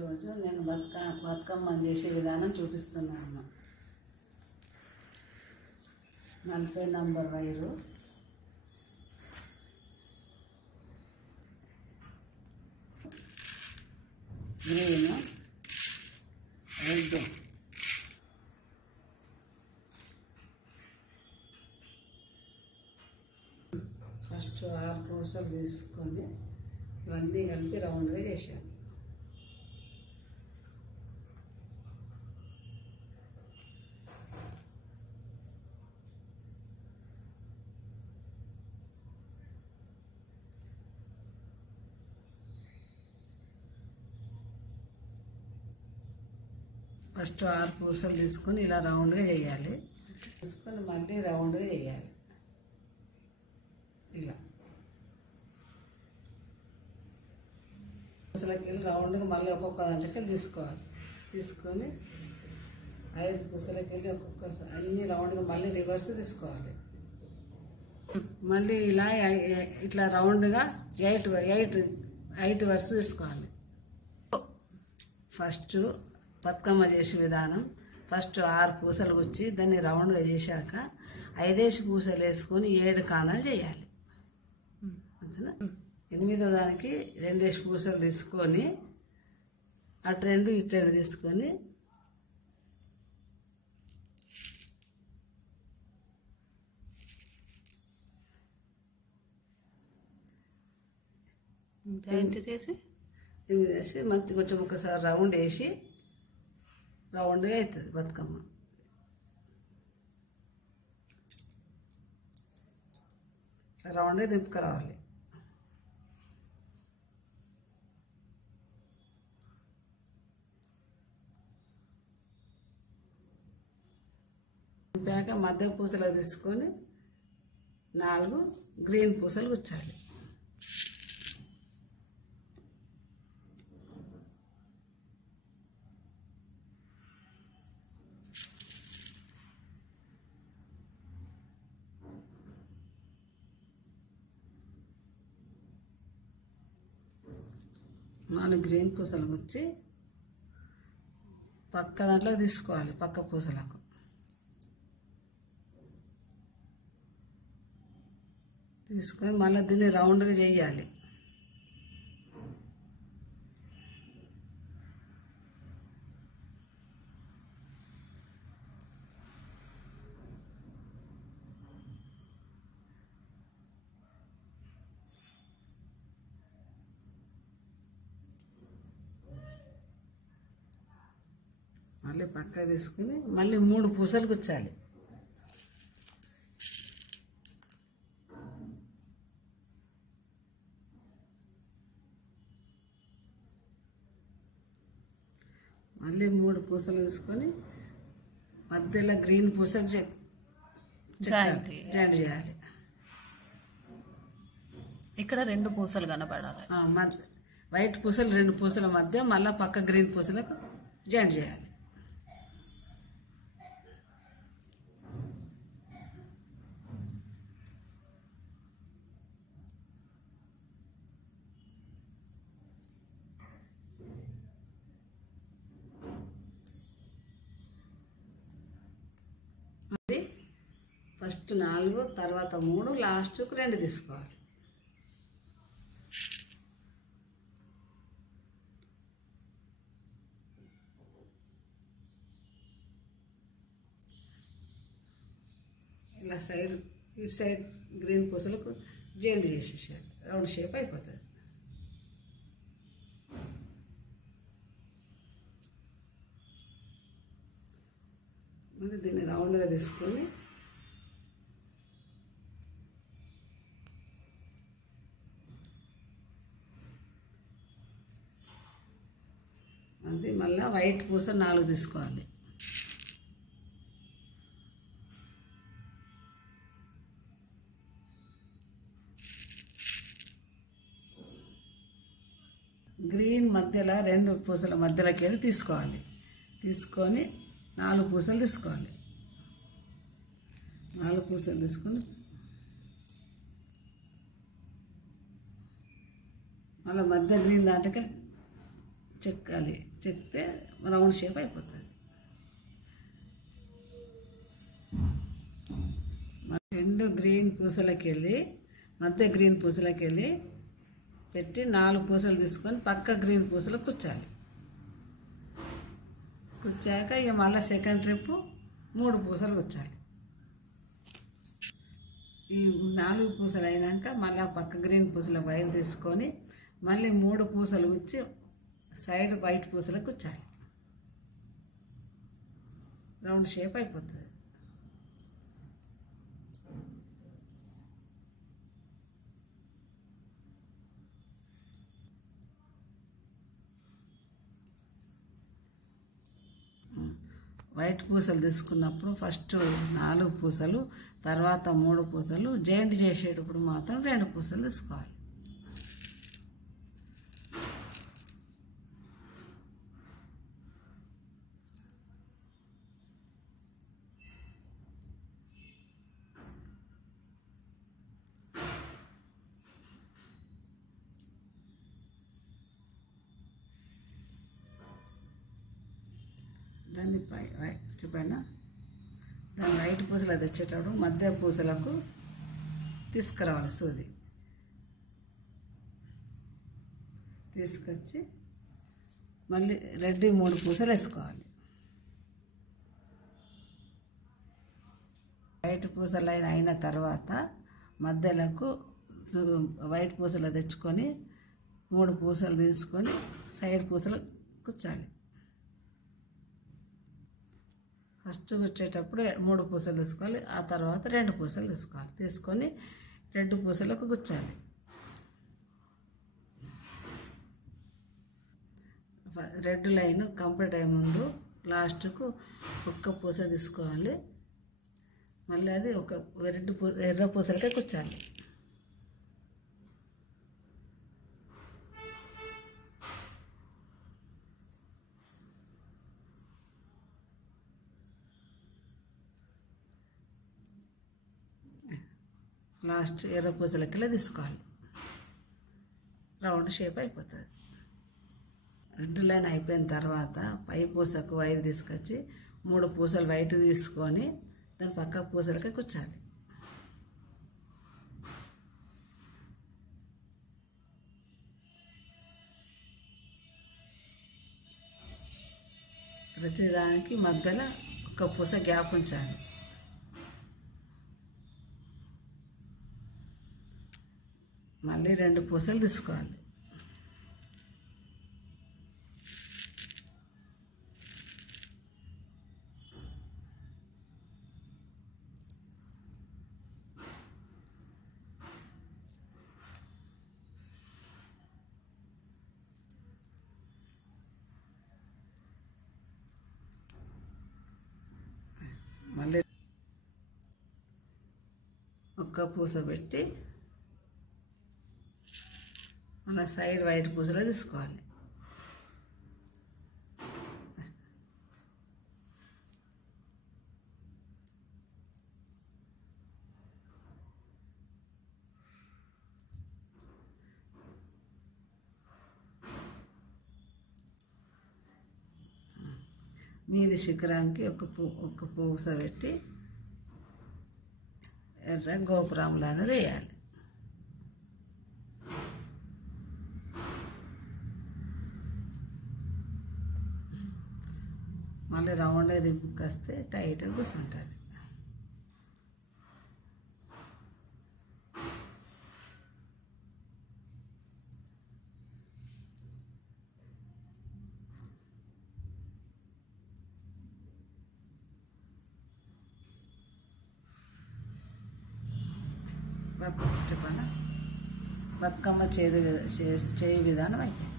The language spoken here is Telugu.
రోజు నేను బతుకమ్మ చేసే విధానం చూపిస్తున్నాను. 40 number wire, green, red, first 6 పూసలు తీసుకొని ఇవన్నీ కలిపి రౌండ్గా చేశాను. ఫస్ట్ 6 పూసలు తీసుకొని ఇలా రౌండ్గా చేయాలి. తీసుకొని మళ్ళీ రౌండ్గా చేయాలి. ఇలా పూసలకి వెళ్ళి రౌండ్గా మళ్ళీ ఒక్కొక్క దాంట్లోకి తీసుకోవాలి. తీసుకొని 5 పూసలకి వెళ్ళి ఒక్కొక్కసారి అన్ని రౌండ్గా మళ్ళీ రివర్స్ తీసుకోవాలి. మళ్ళీ ఇలా ఇట్లా రౌండ్గా 8 వరుస తీసుకోవాలి. ఫస్ట్ బతుకమ్మ చేసే విధానం, ఫస్ట్ 6 పూసలు గుచ్చి దాన్ని రౌండ్గా చేశాక 5 పూసలు వేసుకొని 7 కానాలు చేయాలి. అంతేనా? 8వ దానికి 2 పూసలు తీసుకొని అటు 2 ఇటు 2 తీసుకొని చేసి 8 వేసి మంచి కొంచెం ఒకసారి రౌండ్ వేసి రౌండ్గా అవుతుంది బతుకమ్మ. రౌండ్గా దింపుకురావాలి. దింపాక మధ్య పూసలు తీసుకొని 4 గ్రీన్ పూసలు గుచ్చాలి. నాలుగు గ్రీన్ పూసలు గుచ్చి పక్క దాంట్లో తీసుకోవాలి. పక్క పూసలకు తీసుకొని మళ్ళీ దీన్ని రౌండ్గా చేయాలి. మళ్ళీ పక్క తీసుకుని మళ్ళీ 3 పూసలు గుచ్చాలి. మళ్ళీ 3 పూసలు తీసుకొని మధ్యలో గ్రీన్ పూసలు జాయింట్ చేయాలి. ఇక్కడ 2 పూసలు కనపడాలి. వైట్ పూసలు 2 పూసల మధ్య మళ్ళీ పక్క గ్రీన్ పూసలకు జాయింట్ చేయాలి. ఫస్ట్ 4, తర్వాత 3, లాస్ట్కు 2 తీసుకోవాలి. ఇలా ఈ సైడ్ గ్రీన్ పూసలకు జాయింట్ చేసేసారు. రౌండ్ షేప్ అయిపోతుంది. మరి దీన్ని రౌండ్గా తీసుకొని అది మళ్ళీ వైట్ పూస 4 తీసుకోవాలి. గ్రీన్ మధ్యలో 2 పూసల మధ్యలోకి వెళ్ళి తీసుకోవాలి. తీసుకొని 4 పూసలు తీసుకోవాలి. 4 పూసలు తీసుకొని మళ్ళీ మధ్య గ్రీన్ దాంట్లోకి చెక్కాలి. చెక్కితే రౌండ్ షేప్ అయిపోతుంది. రెండు గ్రీన్ పూసలకి వెళ్ళి మధ్య గ్రీన్ పూసలకి వెళ్ళి పెట్టి 4 పూసలు తీసుకొని పక్క గ్రీన్ పూసలు కుచ్చాలి. కుచ్చాక ఇక మళ్ళీ సెకండ్ ట్రిప్ 3 పూసలు కుచ్చాలి. ఈ 4 పూసలు అయినాక మళ్ళీ పక్క గ్రీన్ పూసల వైర్ తీసుకొని మళ్ళీ 3 పూసలు కుచ్చి సైడ్ వైట్ పూసలకు కుచ్చాలి. రౌండ్ షేప్ అయిపోతుంది. వైట్ పూసలు తీసుకున్నప్పుడు ఫస్ట్ 4 పూసలు, తర్వాత 3 పూసలు, జాయింట్ చేసేటప్పుడు మాత్రం 2 పూసలు తీసుకోవాలి. దాన్ని చెప్పండి. దాని వైట్ పూసలు అది వచ్చేటప్పుడు మధ్య పూసలకు తీసుకురావాలి. సూది తీసుకొచ్చి మళ్ళీ రెడ్ 3 పూసలు వేసుకోవాలి. వైట్ పూసలు అయిన తర్వాత మధ్యలకు వైట్ పూసలు తెచ్చుకొని 3 పూసలు తీసుకొని సైడ్ పూసలు కుచ్చాలి. ఫస్ట్ వచ్చేటప్పుడు 3 పూసలు తీసుకోవాలి. ఆ తర్వాత 2 పూసలు తీసుకోవాలి. తీసుకొని 2 పూసలకు గుచ్చాలి. రెడ్ లైన్ కంప్లీట్ అయ్యే ముందు లాస్ట్కు 1 పూస తీసుకోవాలి. మళ్ళీ అది ఎర్ర పూసలకే కుచ్చాలి. లాస్ట్ ఎర్ర పూసలకెళ్ళి తీసుకోవాలి. రౌండ్ షేప్ అయిపోతుంది. రెడ్ లైన్ అయిపోయిన తర్వాత పై పూసకు వైర్ తీసుకొచ్చి 3 పూసలు వైట్ తీసుకొని దాని పక్క పూసలకే కుచ్చాలి. ప్రతిదానికి మధ్యలో 1 పూస గ్యాప్ ఉంచాలి. మళ్ళీ 2 పూసలు తీసుకోవాలి. మళ్ళీ 1 పూస పెట్టి మళ్ళీ సైడ్ వైట్ పూసలు తీసుకోవాలి. మీది శిఖరానికి 1 పూస పెట్టి ఎర్ర గోపురంలాగా వేయాలి. మళ్ళీ రౌండ్ దింపుకొస్తే టైట్గా కూర్చుంటుంది. చెప్పనా బతుకమ్మ చేయి విధానం అయిపోయింది.